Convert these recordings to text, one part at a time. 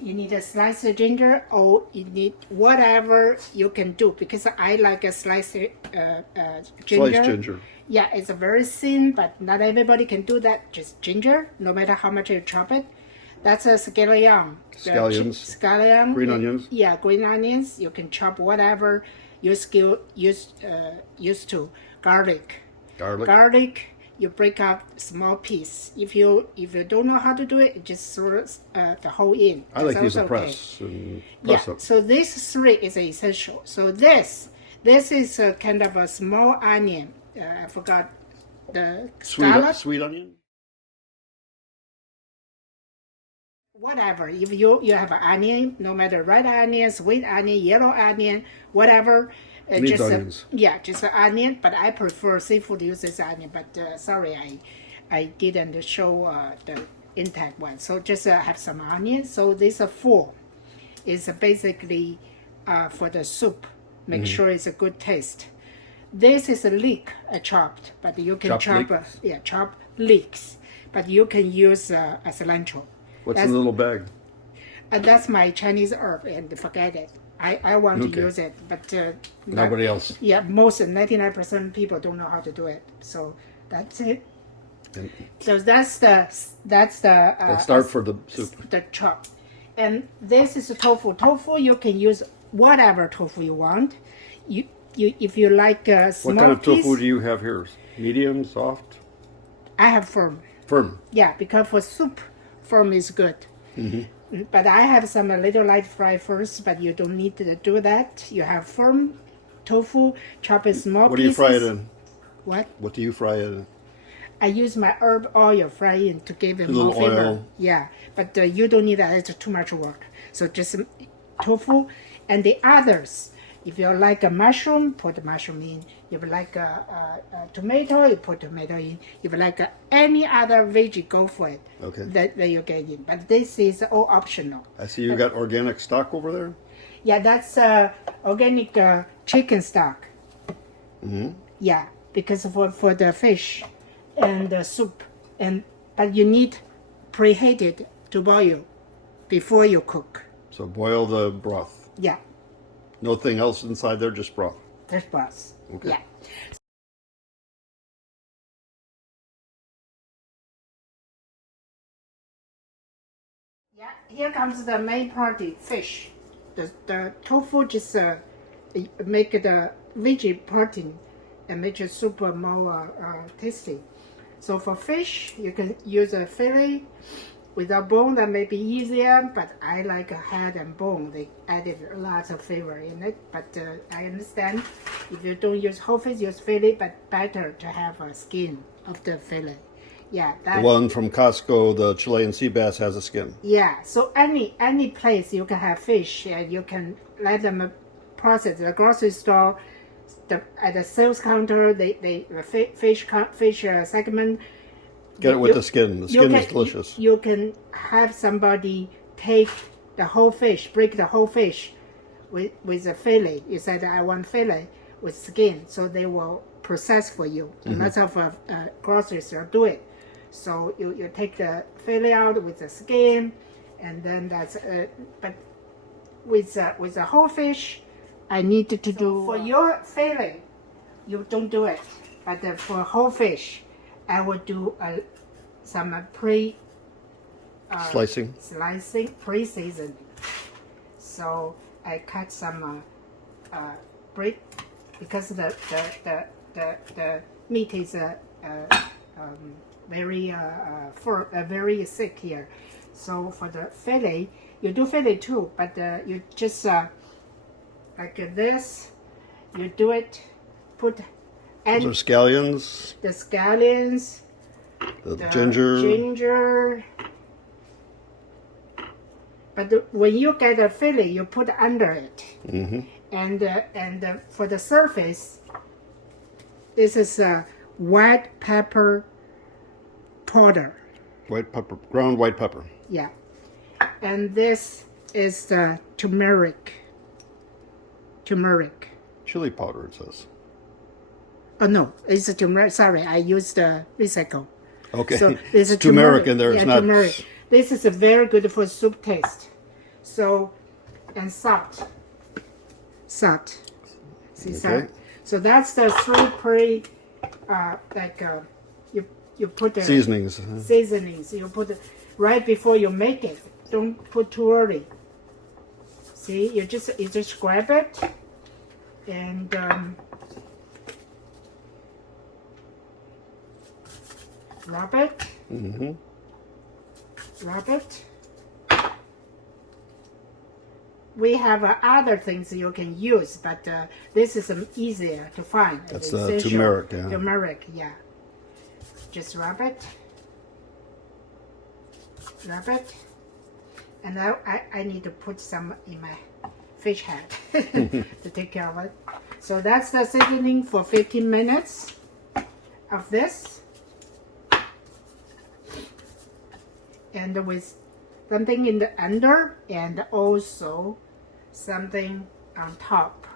You need a slice of ginger, or you need whatever you can do, because I like a slice ginger. Sliced ginger. Yeah, it's very thin, but not everybody can do that. Just ginger, no matter how much you chop it. That's a scallion. Scallions. Scallion. Green onions. Yeah, green onions. You can chop whatever your skill used to. Garlic. Garlic. You break up small piece. If you don't know how to do it, just throw the whole in. I like to use a okay. press and press up. So this three is essential. So this is a kind of a small onion. I forgot the scallop. Sweet onion. Whatever. If you have an onion, no matter red onion, sweet onion, yellow onion, whatever. Needs onions. Just an onion. But I prefer seafood uses onion. But sorry, I didn't show the intact one. So just have some onion. So this 4 is basically for the soup. Make sure it's a good taste. This is a leek chopped, but you can chop leeks. But you can use a cilantro. What's in the little bag? That's my Chinese herb, and forget it. I want to use it, but nobody else. Yeah, 99% people don't know how to do it. So that's it. So that's the start for the soup. The chop, and this is tofu. Tofu you can use whatever tofu you want. You if you like a small What kind of tofu piece, do you have here? Medium, soft? I have firm. Firm. Yeah, because for soup, firm is good. But I have some a little light fry first, but you don't need to do that. You have firm tofu, chop it small pieces. What do you fry it in? What? What do you fry it in? I use my herb oil frying to give it A more little flavor. oil. Yeah, but you don't need that. It's too much work. So just tofu and the others. If you like a mushroom, put mushroom in. If you like a tomato, you put tomato in. If you like any other veggie, go for it. Okay. That you get in. But this is all optional. I see you got organic stock over there? Yeah, that's organic chicken stock. Yeah, because for the fish and the soup, but you need preheated to boil before you cook. So boil the broth. Yeah, Nothing else inside there, just broth. there's broth. Okay. Yeah. Yeah, here comes the main party, fish. The tofu just make the veggie protein and make the soup more tasty. So for fish, you can use a fillet without bone. That may be easier, but I like a head and bone. They added lots of flavor in it. But I understand if you don't use whole fish, use fillet, but better to have a skin of the fillet. Yeah, The one from Costco, the Chilean sea bass, has a skin. yeah, so any place you can have fish, and you can let them process. The grocery store, at the sales counter, they fish segment. Get it with the skin. The skin is delicious. You can have somebody take the whole fish, break the whole fish with a fillet. You said, I want fillet with skin, so they will process for you. Lots of grocery store do it. So you take the fillet out with the skin, and then that's but with the whole fish, I need to do for your fillet. You don't do it, but for whole fish, I will do some Slicing. pre-seasoned. So I cut some brick because the meat is very thick here. So for the fillet, you do fillet too, but you just like this. You do it. Put Those are scallions. the scallions, The the ginger. But when you get a fillet, you put under it. And for the surface, this is white pepper powder. White pepper, ground white pepper. Yeah. And this is the turmeric. Chili powder, it says. Oh no, it's a turmeric. Sorry, I used the recycle. Okay. So there's a It's turmeric in there. Yeah, It's not. turmeric. This is very good for soup taste. So, and salt. Salt. See salt? Okay. So that's the three you put the Seasonings. seasonings. You put it right before you make it. Don't put too early. See, you just grab it and rub it. Mm-hmm. Rub it. We have other things you can use, but this is easier to find. That's It's essential. turmeric, yeah. Turmeric, yeah. Just rub it. Rub it. And now I need to put some in my fish head to take care of it. So that's the seasoning for 15 minutes of this. And with something in the under and also something on top.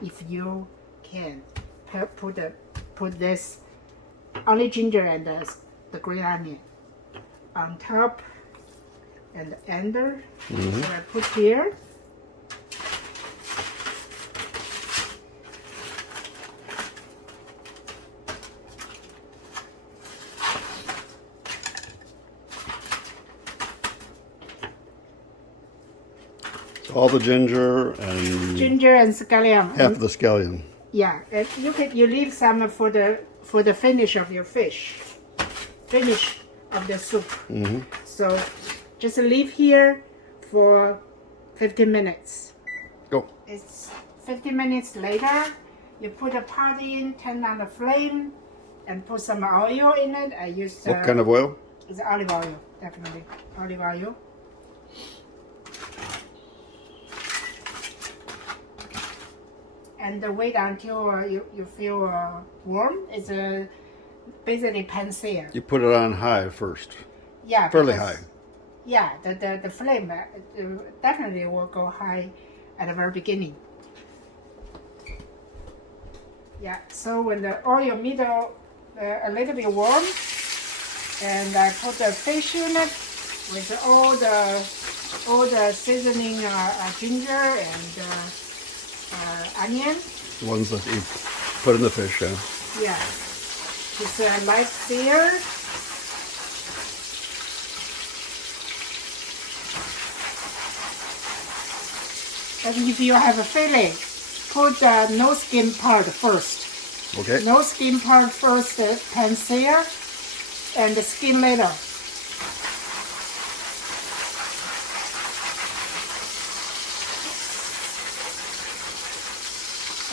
If you can put this only ginger and the green onion on top and under. Mm-hmm. So I put here. All the ginger and Ginger and scallion. half of the scallion. Yeah, and you leave some for the finish of your fish, finish of the soup. Mm-hmm. So just leave here for 15 minutes. Go. It's 15 minutes later. You put a pot in, turn on the flame, and put some oil in it. I use What kind of oil? it's olive oil, definitely olive oil. And wait until you feel warm. It's basically pan-seared. You put it on high first. Yeah, Fairly because- high. Yeah, the flame definitely will go high at the very beginning. Yeah, so when the oil middle a little bit warm, and I put the fish in it with all the seasoning, ginger and onion. The ones that you put in the fish, yeah. Yeah, it's light seared. And if you have a fillet, put the no skin part first. Okay. No skin part first, pan-sear, and the skin later.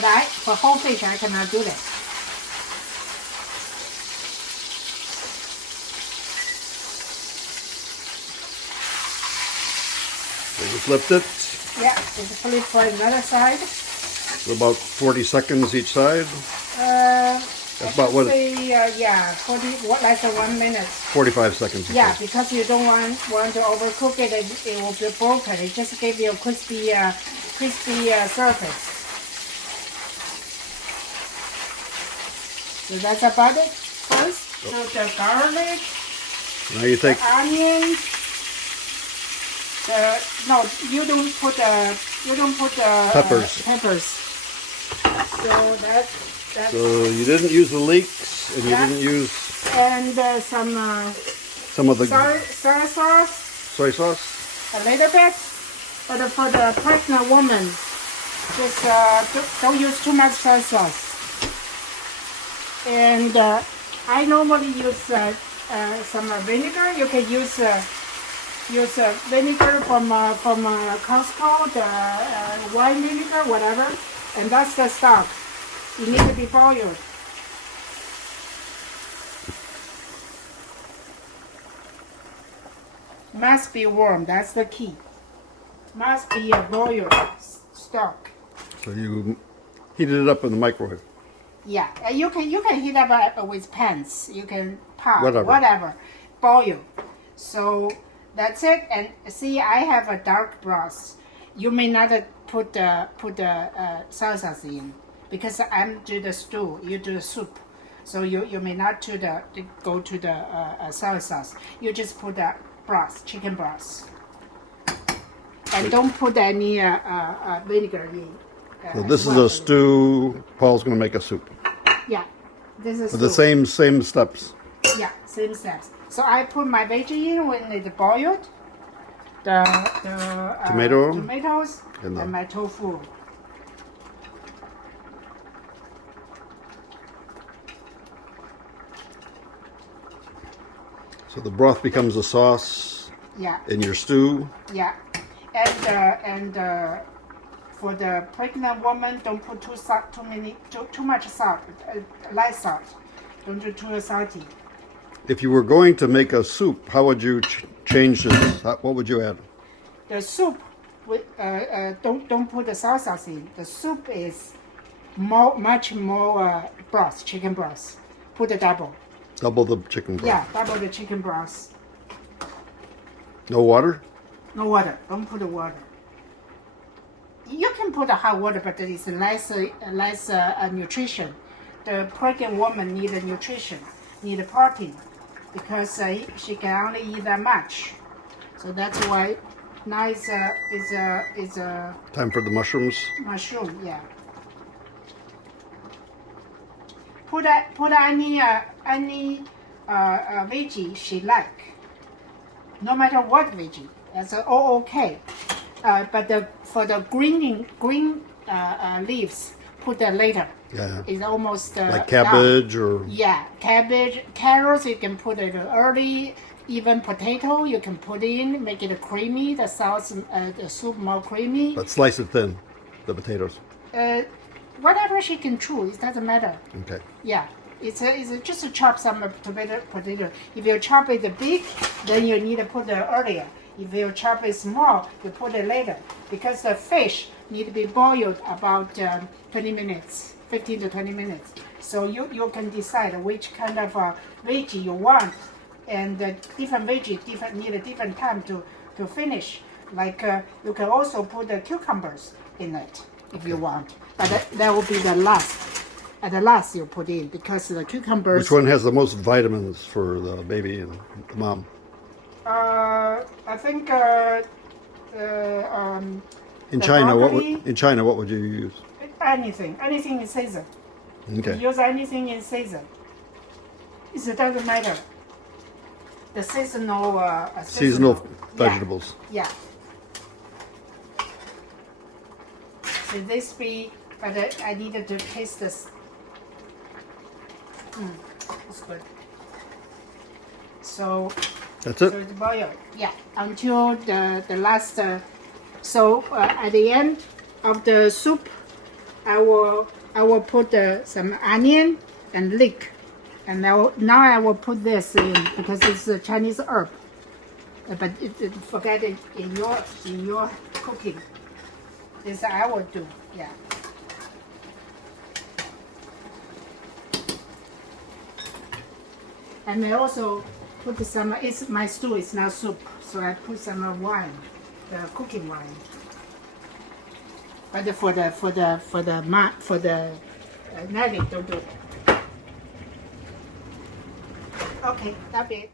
But for whole fish, I cannot do that. So you flipped it. Yeah, just flip for another side. For about 40 seconds each side. That's about what- yeah, 40, less than 1 minute. 45 seconds. Yeah, because you don't want to overcook it, it will be broken. It just gives you a crispy surface. So that's about it. First, so the garlic, Now you take onion. No, you don't put the Peppers. peppers. So that's So you didn't use the leeks, and you Yeah. didn't use and some some of the soy sauce. soy sauce. A little bit, but for the pregnant woman, just don't use too much soy sauce. And I normally use some vinegar. You can use vinegar from Costco, the wine vinegar, whatever. And that's the stock. You need to be boiled. Must be warm. That's the key. Must be a boiled stock. So you heated it up in the microwave. Yeah, and you can heat up with pans. You can pot, Whatever. whatever, boil. So that's it. And see, I have a dark broth. You may not put the soy sauce in because I'm do the stew. You do the soup, so you may not go to the soy sauce. You just put the broth, chicken broth. And don't put any vinegar in. So this is a stew. Paul's going to make a soup. Yeah, this is With the same steps. Yeah, same steps. So I put my veggie in when it's boiled. The tomatoes and my tofu. So the broth becomes a sauce Yeah, in your stew. yeah. And for the pregnant woman, don't put too much salt. Light salt. Don't do too salty. If you were going to make a soup, how would you change this? What would you add? The soup, don't put the salsa in. The soup is much more broth, chicken broth. Put the double. Double the chicken broth. Yeah, double the chicken broth. No water? No water. Don't put the water. You can put the hot water, but it is less nutrition. The pregnant woman need nutrition, need protein, because she can only eat that much. So that's why now is a Time for the mushrooms. mushroom. Yeah. Put any veggie she like. No matter what veggie, that's all okay. But for the green leaves, put that later. Yeah. It's almost Like cabbage or yeah, cabbage, carrots. You can put it early. Even potato, you can put in, make it creamy. The sauce, the soup more creamy. but slice it thin, the potatoes. Whatever she can chew, it doesn't matter. Okay. Yeah, it's just to chop some potato. If you chop it big, then you need to put it earlier. If you chop it small, you put it later. Because the fish need to be boiled about 20 minutes, 15 to 20 minutes. So you can decide which kind of veggie you want. And different veggie need a different time to finish. Like you can also put the cucumbers in it if you want. But that will be the last. At the last you put in because the cucumbers. Which one has the most vitamins for the baby and the mom? I think In the China, broccoli- what would you use? anything in season. Okay. Use anything in season. It doesn't matter. The Seasonal Yeah. vegetables. Yeah. So this be, but I needed to taste this. It's good. So That's so it. it's boiled. Yeah, until the last. So at the end of the soup, I will put some onion and leek, and now I will put this in because it's a Chinese herb. But forget it in your cooking. This I will do. Yeah. And I also put some. It's my stew. It's not soup, so I put some wine, the cooking wine. But for the nugget, don't do it. Okay, that's it.